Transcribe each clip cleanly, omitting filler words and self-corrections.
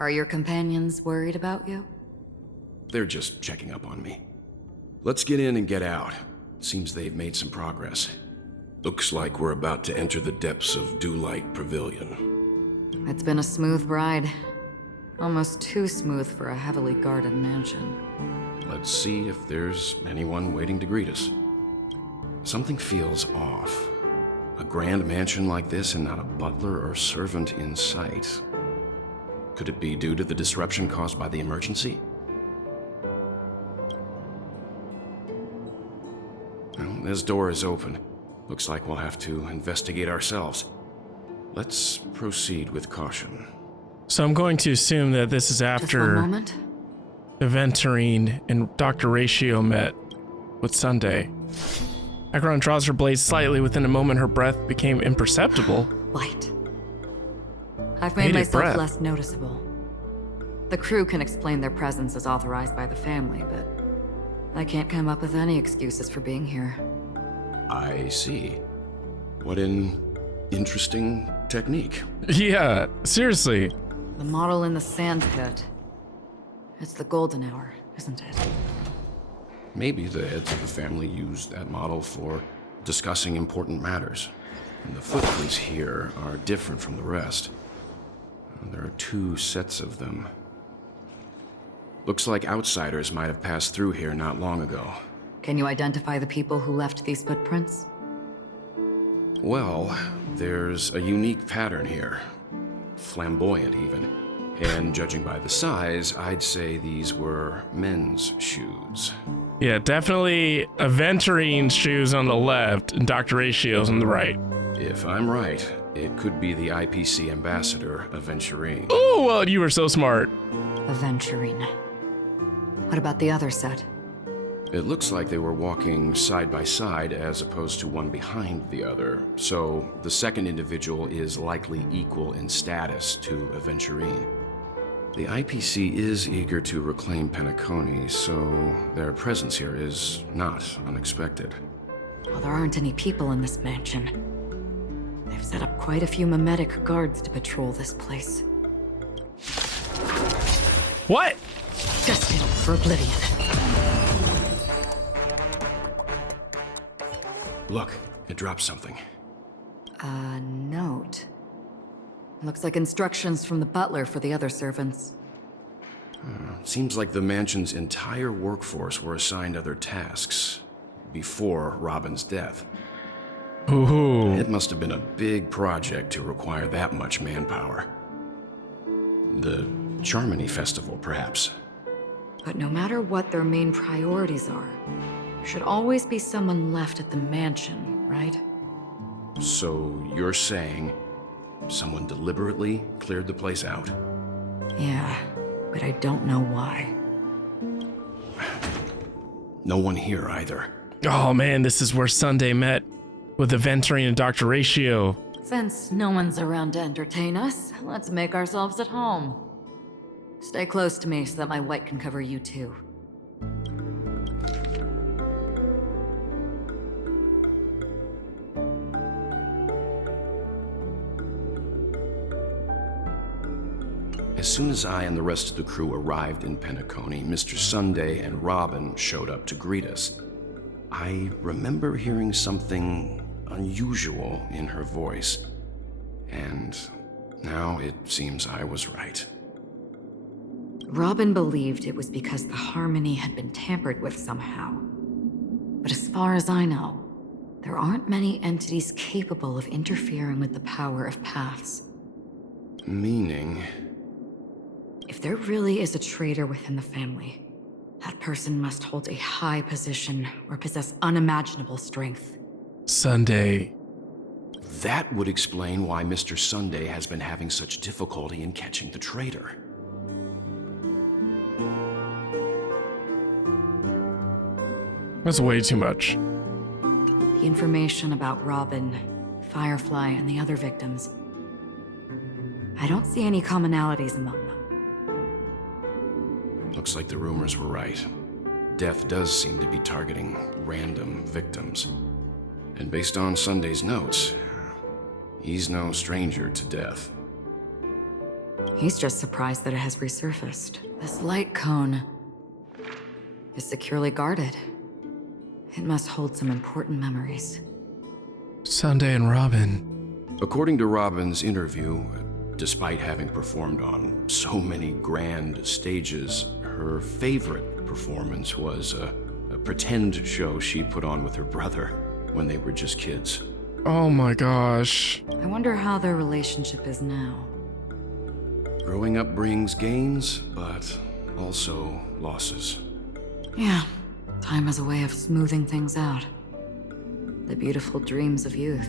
Are your companions worried about you? They're just checking up on me. Let's get in and get out. Seems they've made some progress. Looks like we're about to enter the depths of Dewlight Pavilion. It's been a smooth ride. Almost too smooth for a heavily guarded mansion. Let's see if there's anyone waiting to greet us. Something feels off. A grand mansion like this and not a butler or servant in sight. Could it be due to the disruption caused by the emergency? Well, this door is open. Looks like we'll have to investigate ourselves. Let's proceed with caution. So I'm going to assume that this is Just one after moment. Aventurine and Dr. Ratio met with Sunday. Acheron draws her blade slightly. Within a moment, her breath became imperceptible. Light. I've made Bated myself breath. less noticeable. The crew can explain their presence as authorized by the family, but I can't come up with any excuses for being here. I see. What an interesting technique. Yeah, seriously. The model in the sand pit. It's the golden hour, isn't it? Maybe the heads of the family used that model for discussing important matters. And the footprints here are different from the rest. There are 2 sets of them. Looks like outsiders might have passed through here not long ago. Can you identify the people who left these footprints? Well, there's a unique pattern here. Flamboyant, even. And judging by the size, I'd say these were men's shoes. Yeah, definitely Aventurine's shoes on the left and Dr. Ratio's on the right. If I'm right, it could be the IPC ambassador, Aventurine. Oh, well, you were so smart. Aventurine. What about the other set? It looks like they were walking side by side as opposed to one behind the other, so the second individual is likely equal in status to Aventurine. The IPC is eager to reclaim Penacony, so their presence here is not unexpected. Well, there aren't any people in this mansion. They've set up quite a few memetic guards to patrol this place. What? Destined for oblivion. Look, it dropped something. A note. Looks like instructions from the butler for the other servants. Seems like the mansion's entire workforce were assigned other tasks before Robin's death. Ooh. It must have been a big project to require that much manpower. The Charmony Festival, perhaps. But no matter what their main priorities are, there should always be someone left at the mansion, right? So you're saying someone deliberately cleared the place out? Yeah, but I don't know why. No one here either. Oh man, this is where Sunday met with Aventurine and Dr. Ratio. Since no one's around to entertain us, let's make ourselves at home. Stay close to me so that my white can cover you too. As soon as I and the rest of the crew arrived in Penacony, Mr. Sunday and Robin showed up to greet us. I remember hearing something unusual in her voice, and now it seems I was right. Robin believed it was because the harmony had been tampered with somehow. But as far as I know, there aren't many entities capable of interfering with the power of paths. Meaning? If there really is a traitor within the family, that person must hold a high position or possess unimaginable strength. Sunday. That would explain why Mr. Sunday has been having such difficulty in catching the traitor. That's way too much. The information about Robin, Firefly, and the other victims, I don't see any commonalities among them. Looks like the rumors were right. Death does seem to be targeting random victims. And based on Sunday's notes, he's no stranger to death. He's just surprised that it has resurfaced. This light cone is securely guarded. It must hold some important memories. Sunday and Robin. According to Robin's interview, despite having performed on so many grand stages, her favorite performance was a pretend show she put on with her brother when they were just kids. Oh my gosh. I wonder how their relationship is now. Growing up brings gains, but also losses. Yeah, time has a way of smoothing things out. The beautiful dreams of youth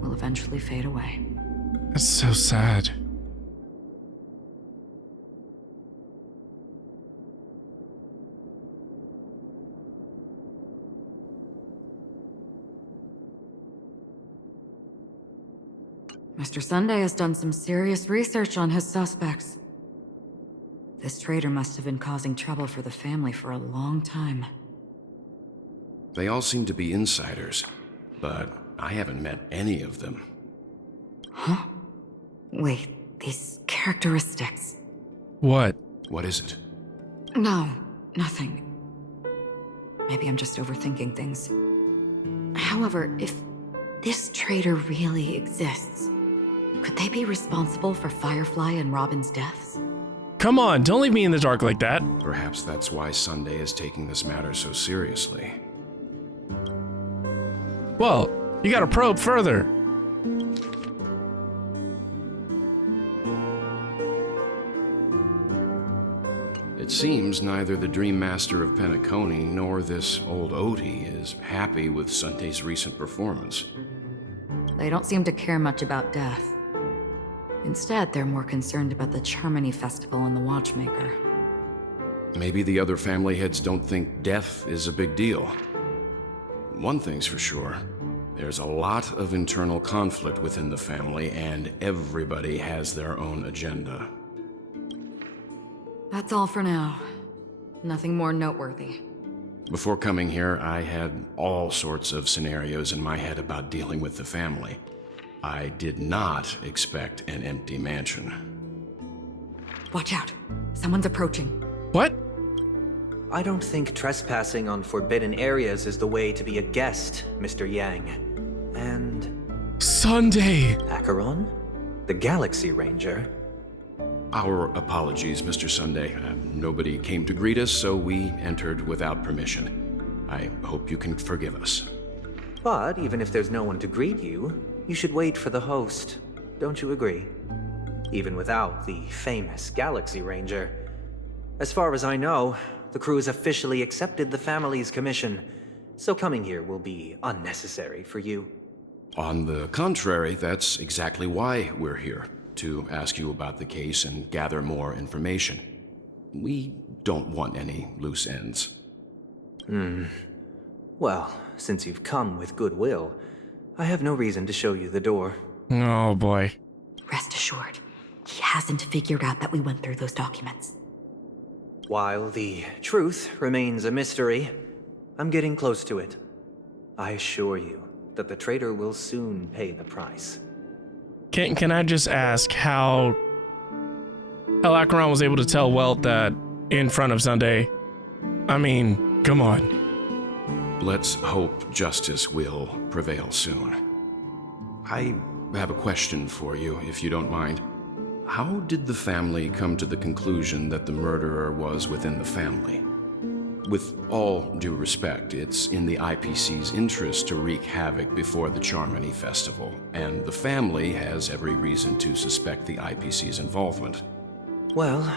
will eventually fade away. That's so sad. Mr. Sunday has done some serious research on his suspects. This traitor must have been causing trouble for the family for a long time. They all seem to be insiders, but I haven't met any of them. Huh? Wait, these characteristics. What? What is it? No, nothing. Maybe I'm just overthinking things. However, if this traitor really exists, could they be responsible for Firefly and Robin's deaths? Come on, don't leave me in the dark like that. Perhaps that's why Sunday is taking this matter so seriously. Well, you gotta probe further. It seems neither the Dream Master of Penacony nor this old Odie is happy with Sunday's recent performance. They don't seem to care much about death. Instead, they're more concerned about the Charmony Festival and the Watchmaker. Maybe the other family heads don't think death is a big deal. One thing's for sure, there's a lot of internal conflict within the family, and everybody has their own agenda. That's all for now. Nothing more noteworthy. Before coming here, I had all sorts of scenarios in my head about dealing with the family. I did not expect an empty mansion. Watch out. Someone's approaching. What? I don't think trespassing on forbidden areas is the way to be a guest, Mr. Yang. And Sunday! Acheron? The Galaxy Ranger? Our apologies, Mr. Sunday. Nobody came to greet us, so we entered without permission. I hope you can forgive us. But even if there's no one to greet you, you should wait for the host. Don't you agree? Even without the famous Galaxy Ranger. As far as I know, the crew has officially accepted the family's commission, so coming here will be unnecessary for you. On the contrary, that's exactly why we're here, to ask you about the case and gather more information. We don't want any loose ends. Well, since you've come with goodwill, I have no reason to show you the door. Oh boy. Rest assured, he hasn't figured out that we went through those documents. While the truth remains a mystery, I'm getting close to it. I assure you that the traitor will soon pay the price. Can I just ask how Acheron was able to tell Welt that in front of Sunday? I mean, come on. Let's hope justice will prevail soon. I have a question for you, if you don't mind. How did the family come to the conclusion that the murderer was within the family? With all due respect, it's in the IPC's interest to wreak havoc before the Charmony Festival, and the family has every reason to suspect the IPC's involvement. Well,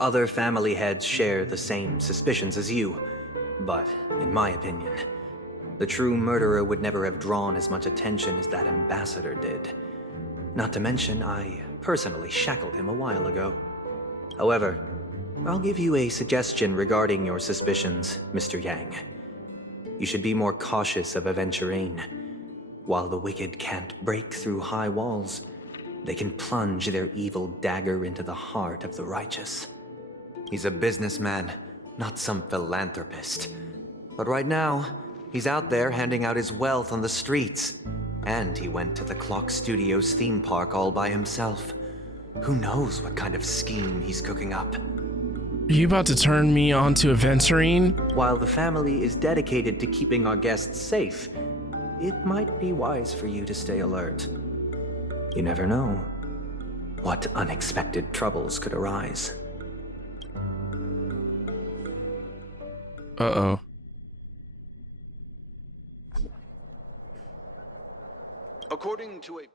other family heads share the same suspicions as you, but in my opinion, the true murderer would never have drawn as much attention as that ambassador did. Not to mention, I personally shackled him a while ago. However, I'll give you a suggestion regarding your suspicions, Mr. Yang. You should be more cautious of Aventurine. While the wicked can't break through high walls, they can plunge their evil dagger into the heart of the righteous. He's a businessman, not some philanthropist. But right now, he's out there handing out his wealth on the streets. And he went to the Clock Studios theme park all by himself. Who knows what kind of scheme he's cooking up? Are you about to turn me onto a Venturine? While the family is dedicated to keeping our guests safe, it might be wise for you to stay alert. You never know what unexpected troubles could arise. Uh-oh. According to a